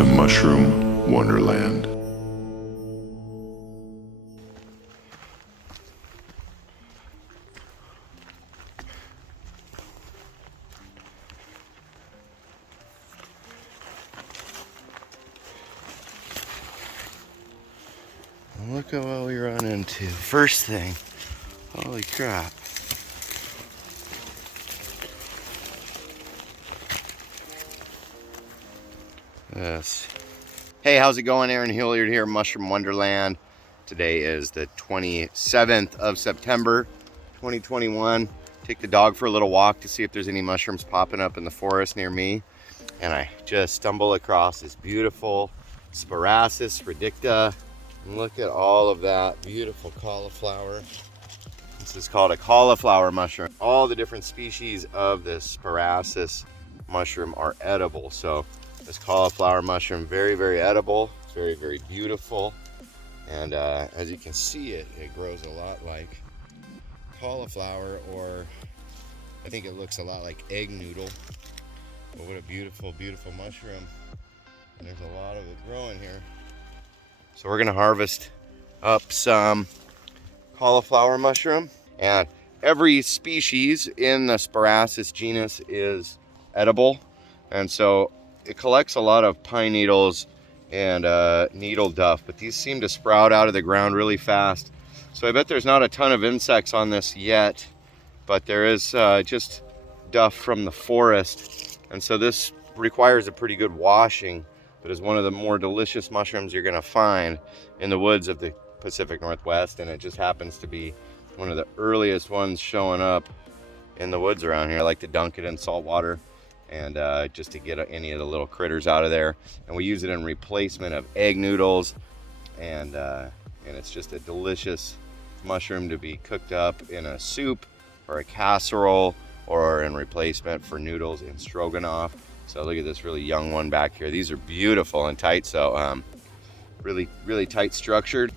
to Mushroom Wonderland. Look at what we run into. First thing, holy crap. Yes. Hey, how's it going? Aaron Hilliard here, Mushroom Wonderland. Today is the 27th of September, 2021. Take the dog for a little walk to see if there's any mushrooms popping up in the forest near me. And I just stumble across this beautiful Sparassis Radicata. And look at all of that beautiful cauliflower. This is called a cauliflower mushroom. All the different species of this Sparassis mushroom are edible. So this cauliflower mushroom, very, very edible. It's very, very beautiful. And as you can see, it grows a lot like cauliflower, or I think it looks a lot like egg noodle. But what a beautiful, beautiful mushroom. And there's a lot of it growing here. So we're gonna harvest up some cauliflower mushroom, and every species in the Sparassis genus is edible. And so it collects a lot of pine needles and needle duff, but these seem to sprout out of the ground really fast. So I bet there's not a ton of insects on this yet, but there is just duff from the forest. And so this requires a pretty good washing, but is one of the more delicious mushrooms you're gonna find in the woods of the Pacific Northwest. And it just happens to be one of the earliest ones showing up in the woods around here. I like to dunk it in salt water and just to get any of the little critters out of there. And we use it in replacement of egg noodles. And it's just a delicious mushroom to be cooked up in a soup or a casserole, or in replacement for noodles in stroganoff. So look at this really young one back here. These are beautiful and tight, so really, really tight structured.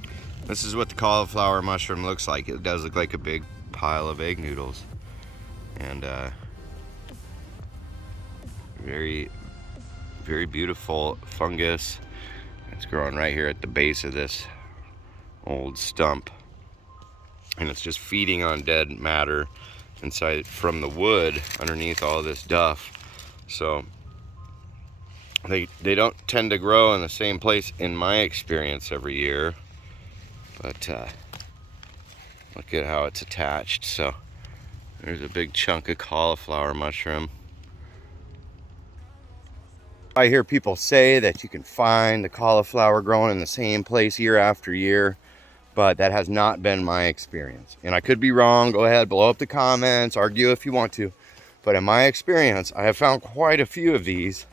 This is what the cauliflower mushroom looks like. It does look like a big pile of egg noodles. And very, very beautiful fungus. It's growing right here at the base of this old stump. And it's just feeding on dead matter inside from the wood underneath all this duff. So they don't tend to grow in the same place in my experience every year, but look at how it's attached. So there's a big chunk of cauliflower mushroom. I hear people say that you can find the cauliflower growing in the same place year after year, but that has not been my experience. And I could be wrong. Go ahead, blow up the comments, argue if you want to. But in my experience, I have found quite a few of these.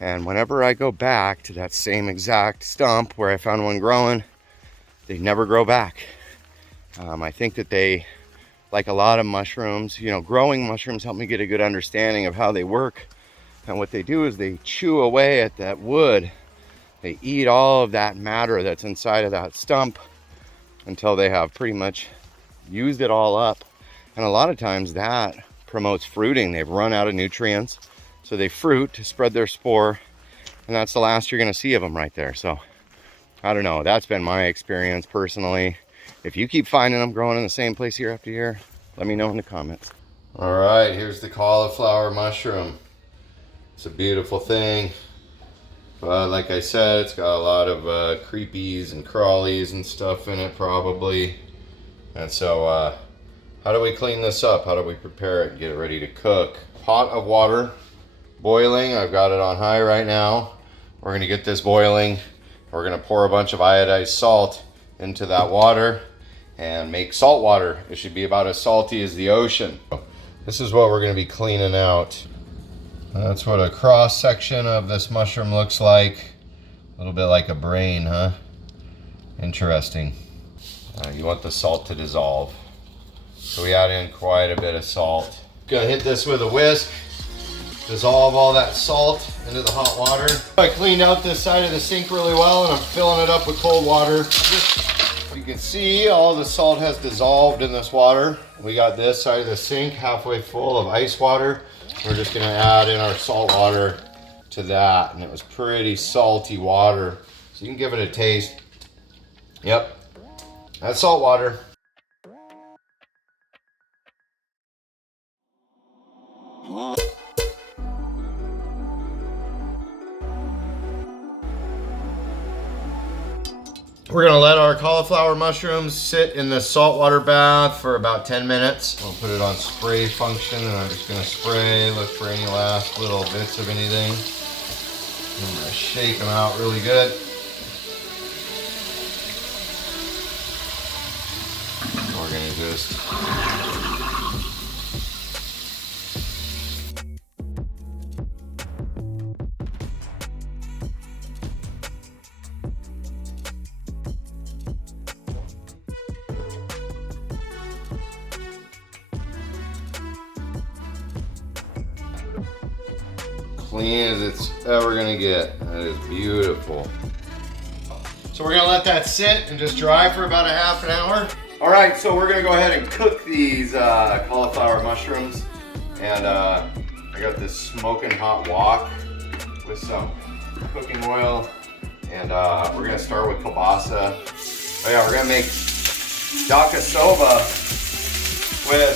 And whenever I go back to that same exact stump where I found one growing, they never grow back. I think that they, like a lot of mushrooms, you know, growing mushrooms help me get a good understanding of how they work. And what they do is they chew away at that wood. They eat all of that matter that's inside of that stump until they have pretty much used it all up. And a lot of times that promotes fruiting. They've run out of nutrients, so they fruit to spread their spore, and that's the last you're gonna see of them right there. So I don't know, that's been my experience personally. If you keep finding them growing in the same place year after year, let me know in the comments. All right, here's the cauliflower mushroom. It's a beautiful thing. But like I said, it's got a lot of creepies and crawlies and stuff in it probably. And so how do we clean this up? How do we prepare it and get it ready to cook? Pot of water boiling. I've got it on high right now. We're gonna get this boiling. We're gonna pour a bunch of iodized salt into that water and make salt water. It should be about as salty as the ocean. This is what we're gonna be cleaning out. That's what a cross section of this mushroom looks like. A little bit like a brain, huh? Interesting. You want the salt to dissolve. So we add in quite a bit of salt. Gonna hit this with a whisk. Dissolve all that salt into the hot water. I cleaned out this side of the sink really well, and I'm filling it up with cold water. You can see all the salt has dissolved in this water. We got this side of the sink halfway full of ice water. We're just gonna add in our salt water to that, and it was pretty salty water. So you can give it a taste. Yep, that's salt water. We're gonna let our cauliflower mushrooms sit in the saltwater bath for about 10 minutes. We'll put it on spray function, and I'm just gonna spray, look for any last little bits of anything. I'm gonna shake them out really good. We're gonna just clean as it's ever gonna get. That is beautiful. So we're gonna let that sit and just dry for about a half an hour. All right, so we're gonna go ahead and cook these cauliflower mushrooms. And I got this smoking hot wok with some cooking oil. And we're gonna start with kielbasa. Oh yeah, we're gonna make yakisoba with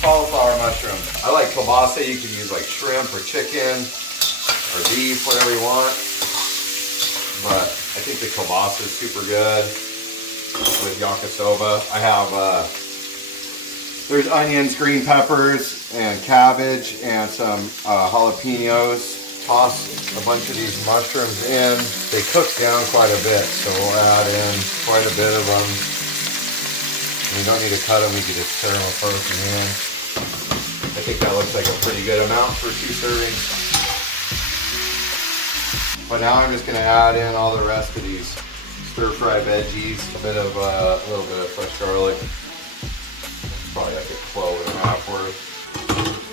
cauliflower mushrooms. I like kielbasa. You can use like shrimp or chicken or beef, whatever you want. But I think the kielbasa is super good with yakisoba. I have, there's onions, green peppers, and cabbage, and some jalapenos. Toss a bunch of these mushrooms in. They cook down quite a bit, so we'll add in quite a bit of them. We don't need to cut them, we can just tear them apart from the end. I think that looks like a pretty good amount for 2 servings. But now I'm just gonna add in all the rest of these stir-fry veggies, a little bit of fresh garlic, probably like a clove and a half worth.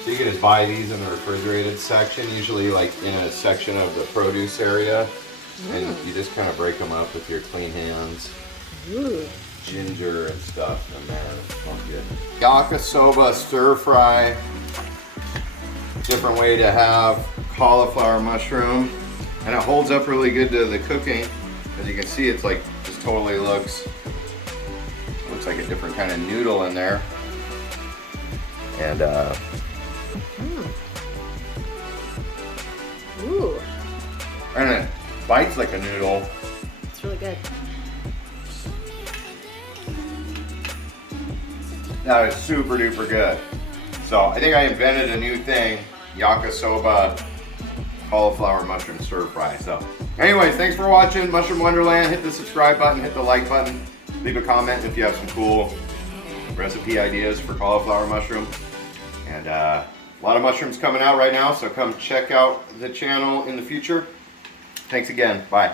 So you can just buy these in the refrigerated section, usually like in a section of the produce area, and you just kind of break them up with your clean hands. Ooh. Ginger and stuff in there. Smells good. Yakisoba stir fry. Different way to have cauliflower mushroom, and it holds up really good to the cooking. As you can see, it's like just totally looks like a different kind of noodle in there. And Ooh. and it bites like a noodle. It's really good. That is super duper good. So I think I invented a new thing, yakisoba cauliflower mushroom stir fry. So anyways, thanks for watching Mushroom Wonderland. Hit the subscribe button, hit the like button, leave a comment if you have some cool recipe ideas for cauliflower mushroom. And a lot of mushrooms coming out right now, so come check out the channel in the future. Thanks again, bye.